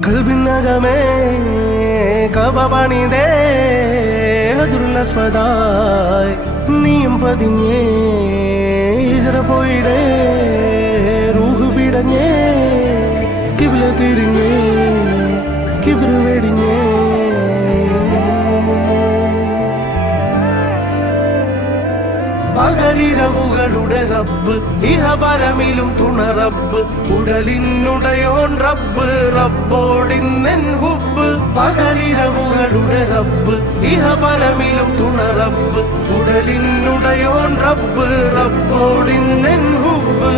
കൽബിനകമേ കബപണിതേ ഹജറുൽ അസ്വദായി നീയും പതിഞ്ഞേ ഹിജറ പോയിടേ റൂഹ് പിടഞ്ഞേ കിബ്ല തിരിഞ്ഞേ കിബ്ര വെടിഞ്ഞേ പകലിരവുകളുടെ റബ്ബ് ഇഹപരമിലും തുണ റബ്ബ് ഉടലിനുടയോൻ റബ്ബ് റബ്ബോടിന്നെൻ ഹുബ്ബ് പകലിരവുകളുടെ റബ്ബ് ഇഹപരമിലും തുണ റബ്ബ് ഉടലിനുടയോൻ റബ്ബ് റബ്ബോടിന്നെൻ ഹുബ്ബ്